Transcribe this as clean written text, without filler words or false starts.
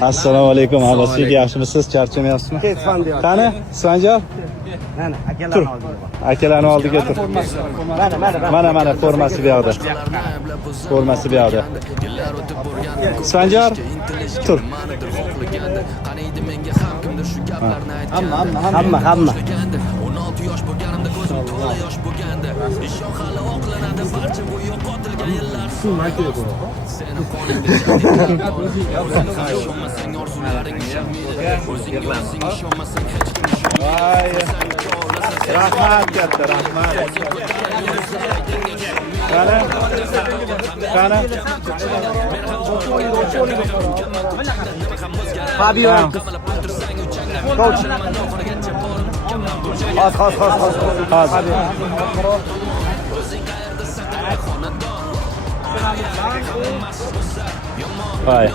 Assalomu alaykum, Abbosbek, yaxshimisiz? Charchamayapsizmi? Qani, Sanjar? Mana Tur. Akalarning oldiga tur. Mana formasi bu yoqda. Formasi bu yoqda. Sanjar, tur. hamma 16 yosh bo'lganimda ko'zim to'la yosh bo'lganda ishon hali oqlanadi barcha bu yo'qotilgan yillar seni qoningda ishonmasang orzularing ishomaydi o'zingga o'zing ishonmasang hech kim ishonmaydi Rahmat katta, rahmat. Qani? Fabio coach Hozir. Voy.